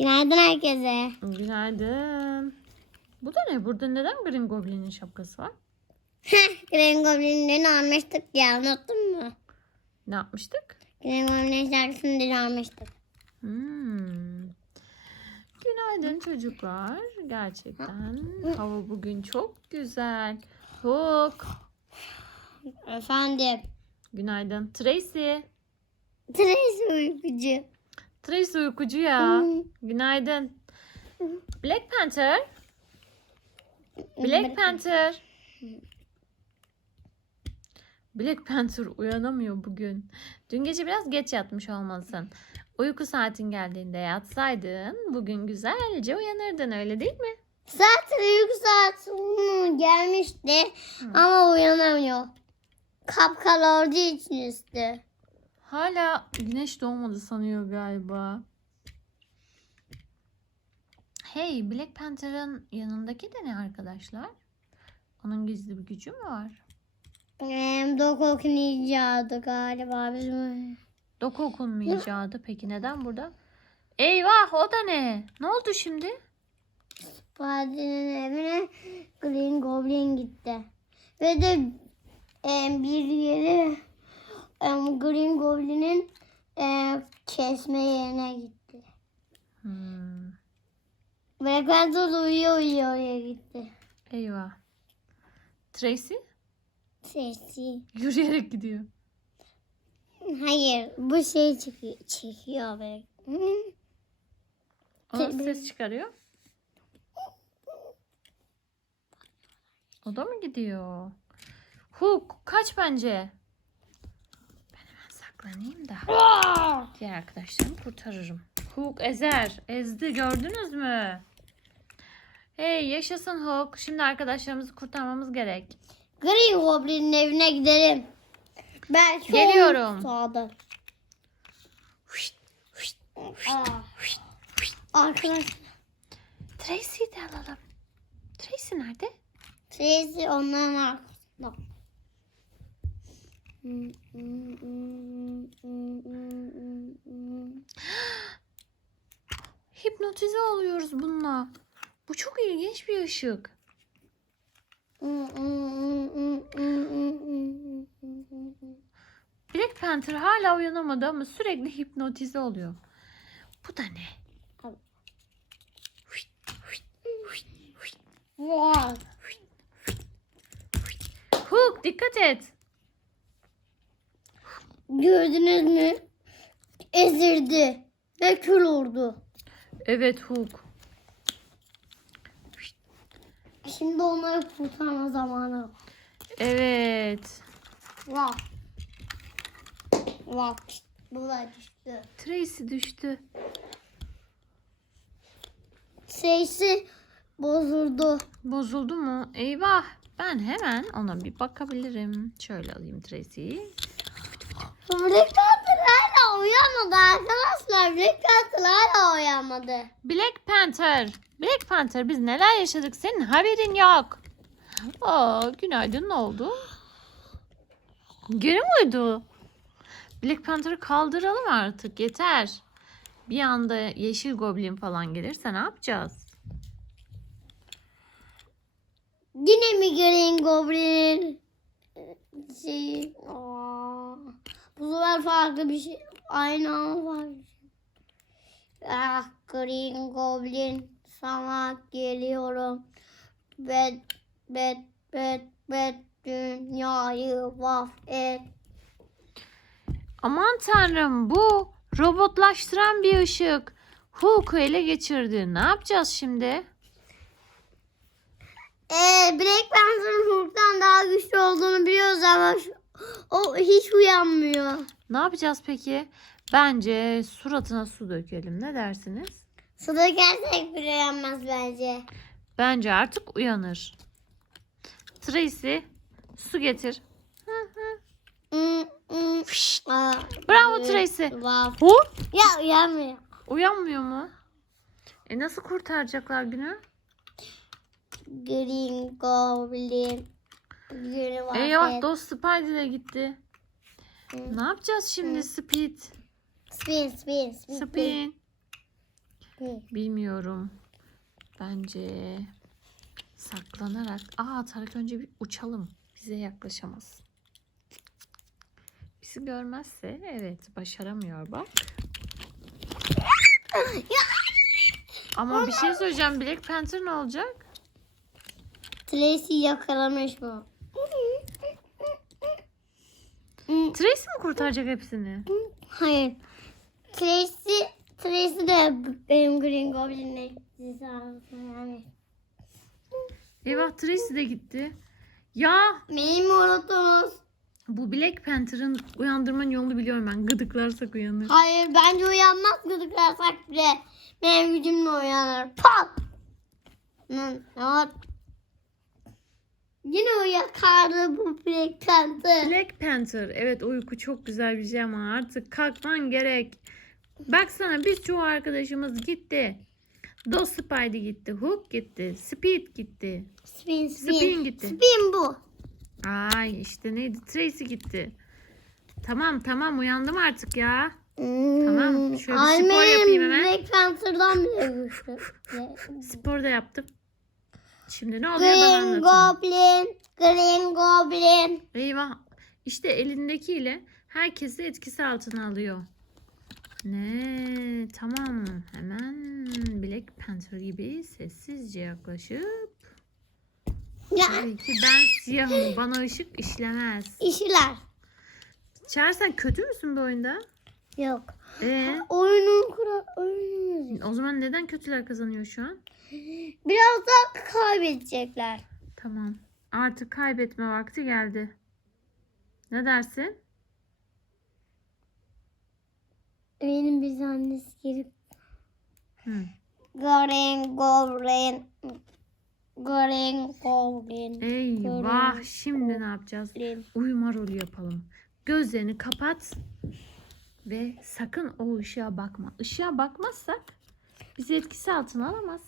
Günaydın herkese. Günaydın. Bu da ne? Burada neden Green Goblin'in şapkası var? Green Goblin'den almıştık ya unuttun mu? Ne yapmıştık? Green Goblin'in şarkısını da almıştık. Hmm. Günaydın çocuklar. Gerçekten hava bugün çok güzel. Hook. Efendim. Günaydın. Tracy. Tracy uykucu. Tracy uykucu ya. Günaydın. Black Panther. Black Panther. Black Panther uyanamıyor bugün. Dün gece biraz geç yatmış olmalısın. Uyku saatin geldiğinde yatsaydın bugün güzelce uyanırdın öyle değil mi? Zaten uyku saat hmm, gelmişti ama uyanamıyor. Kapkara olduğu için üstü. Hala güneş doğmadı sanıyor galiba. Hey Black Panther'ın yanındaki de ne arkadaşlar? Onun gizli bir gücü mü var? Hem Dokok'un icadı galiba bizim. Doku okunmayacaktı. Peki neden burada? Eyvah o da ne? Ne oldu şimdi? Spider'in evine Green Goblin gitti. Ve de em, bir yeri em, Green Goblin'in em, kesme yerine gitti. Hmm, da uyuyor uyuyor oraya gitti. eyvah. Tracy Sesi. yürüyerek gidiyor. Hayır bu şey çekiyor, çekiyor böyle. O ses çıkarıyor? O da mı gidiyor? Hook kaç bence. Ben saklanayım da diğer arkadaşlarımı kurtarırım. Hook ezer. Ezdi gördünüz mü? Hey yaşasın Hook. Şimdi arkadaşlarımızı kurtarmamız gerek. Green Goblin'in evine gidelim. Belki Geliyorum. onun Sağda. Huşt. Arkadaşlar. Tracy'yi de alalım. Tracy nerede? Tracy onların arkasında. Hipnotize oluyoruz bununla. Bu çok ilginç bir ışık. Black Panther hala uyanamadı ama sürekli hipnotize oluyor. Bu da ne? Vay. Hook dikkat et. Gördünüz mü? Ezirdi ve kül oldu. Evet Hook. Şimdi onları kurtarma zamanı. Evet. Vay. Vay. Bu da düştü. Tracy düştü. Sesi bozuldu. Bozuldu mu? Eyvah. Ben hemen ona bir bakabilirim. Şöyle alayım Tracy'yi. Black Panther hala uyanmadı arkadaşlar. Black Panther hala uyanmadı. Black Panther. Black Panther biz neler yaşadık senin haberin yok. Aa, günaydın ne oldu? Geri mi uyudu? Black Panther'ı kaldıralım artık yeter. Bir anda yeşil goblin falan gelirse ne yapacağız? Yine mi Green Goblin'in şeyi? Aa, bu sefer farklı bir şey. Aynı ama farklı bir şey. Ah Green Goblin sana geliyorum. Bet bet bet bet dünyayı mahvet. Aman tanrım bu robotlaştıran bir ışık. Hulk'u ele geçirdi. Ne yapacağız şimdi? Ee, Black Panther'ın Hulk'tan daha güçlü olduğunu biliyoruz ama şu- o hiç uyanmıyor. Ne yapacağız peki? Bence suratına su dökelim. Ne dersiniz? Su dökersek bile uyanmaz bence. Bence artık uyanır. Tracy su getir. Aa, Bravo Tracy. wow. Ya uyanmıyor. Uyanmıyor mu? E nasıl kurtaracaklar günü? Green Goblin. Eyvah dost Spidey'le gitti. Hı. Ne yapacağız şimdi Speed? Spin spin spin. Spin. Ne? Bilmiyorum. Bence saklanarak. Aa Tarık önce bir uçalım. Bize yaklaşamaz. Bizi görmezse evet başaramıyor bak. Ama bir şey söyleyeceğim. Black Panther ne olacak? Tracy yakalamış bu. Tracy mi kurtaracak hepsini? Hayır. Tracy, Tracy de benim Green Goblin'le yani. Eyvah Tracy de gitti. Ya Benim morotumuz. bu Black Panther'ın uyandırmanın yolunu biliyorum ben. Gıdıklarsak uyanır. Hayır bence uyanmaz gıdıklarsak bile. Benim gücümle uyanır. Pat! Hı, evet. Yine uyuyakardı bu Black Panther. Black Panther. Evet uyku çok güzel bir şey ama artık kalkman gerek. Baksana biz çoğu arkadaşımız gitti. Dost Spidey gitti. Hook gitti. Speed gitti. Spin spin. Spin gitti. Spin bu. Ay işte neydi? Tracy gitti. Tamam tamam uyandım artık ya. Hmm. Tamam, şöyle bir spor yapayım hemen. Black Panther'dan bile güçlü. Spor da yaptım. Şimdi ne oluyor bana Green anlatın. Goblin. Green Goblin. Eyvah. İşte elindekiyle herkesi etkisi altına alıyor. Ne? Tamam. Hemen Black Panther gibi sessizce yaklaşıp Ya Tabii ki ben siyahım. Bana ışık işlemez. işler. Çağrı sen kötü müsün bu oyunda? Yok. Ee, Oyunun kural oyunumuz. o zaman neden kötüler kazanıyor şu an? Biraz daha kaybedecekler. Tamam. Artık kaybetme vakti geldi. Ne dersin? Benim bir annesi gelip Hı. Green Goblin. Green Goblin. Eyvah. Şimdi ne yapacağız? Uyuma rolü yapalım. Gözlerini kapat ve sakın o ışığa bakma. Işığa bakmazsak bizi etkisi altına alamaz.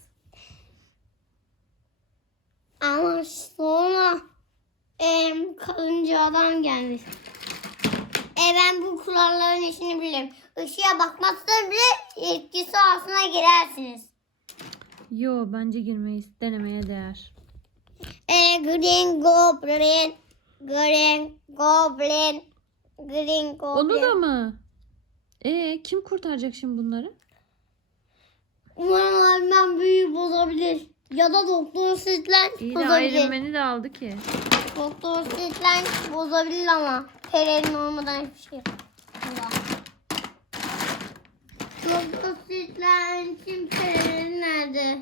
Ama sonra em, kalınca adam gelmiş. E ben bu kuralların işini bilirim. Işığa bakmazsa bile etkisi altına girersiniz. Yo bence girmeyiz. Denemeye değer. E, Green Goblin. Green Goblin. Green Goblin. Onu da mı? Ee kim kurtaracak şimdi bunları? Umarım abimden büyüğü bozabilir. Ya da Doktor Strange İyi de bozabilir. Iron Man'i de aldı ki. Doktor Strange bozabilir ama pelerin olmadan hiçbir şey yapamaz. Doktor Strange'in pelerini nerede?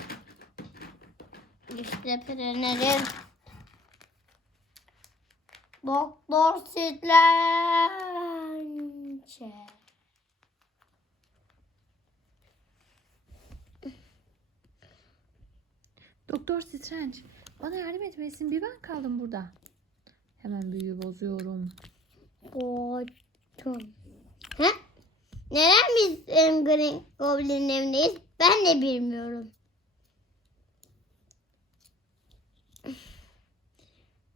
İşte pelerin. Doktor Strange. Doktor Strange bana yardım etmesin. Bir ben kaldım burada. Hemen büyüyü bozuyorum. Boğdum. He? Neden biz Green Goblin'in evindeyiz? Ben de bilmiyorum.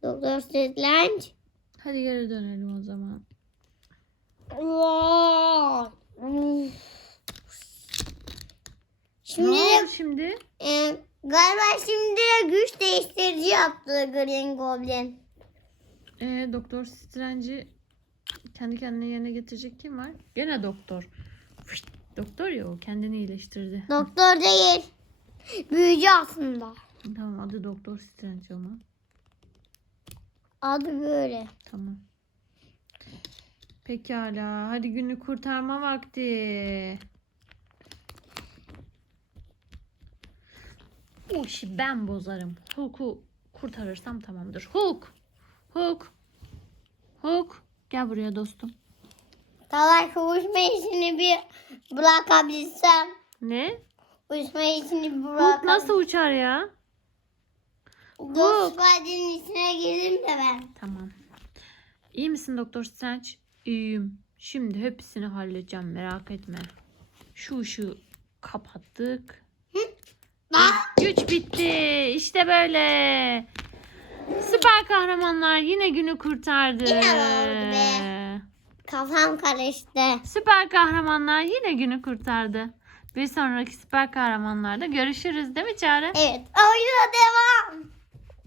Doktor Strange. Hadi geri dönelim o zaman. Şimdi ne oldu şimdi? em, galiba şimdi de güç değiştirici yaptı Green Goblin. Ee, Doktor Strange'i kendi kendine yerine getirecek kim var? Gene doktor. Fışt, doktor ya o kendini iyileştirdi. Doktor değil. Büyücü aslında. Tamam adı Doktor Strange ama. Adı böyle. Tamam. Pekala. Hadi günü kurtarma vakti. Bu işi ben bozarım. Hulk'u kurtarırsam tamamdır. Hulk. Hulk. Hulk. Gel buraya dostum. Talak uçma işini bir bırakabilsem. Ne? Uçma işini bırakabilsem. nasıl uçar ya? Spider'in içine girdim de ben. Tamam. İyi misin Doktor Strange? İyiyim. Şimdi hepsini halledeceğim merak etme. Şu ışığı kapattık. Bitti. İşte böyle. Süper kahramanlar yine günü kurtardı. Yine oldu be. Kafam karıştı. Süper kahramanlar yine günü kurtardı. Bir sonraki süper kahramanlarda görüşürüz değil mi Çağrı? Evet. Oyuna devam.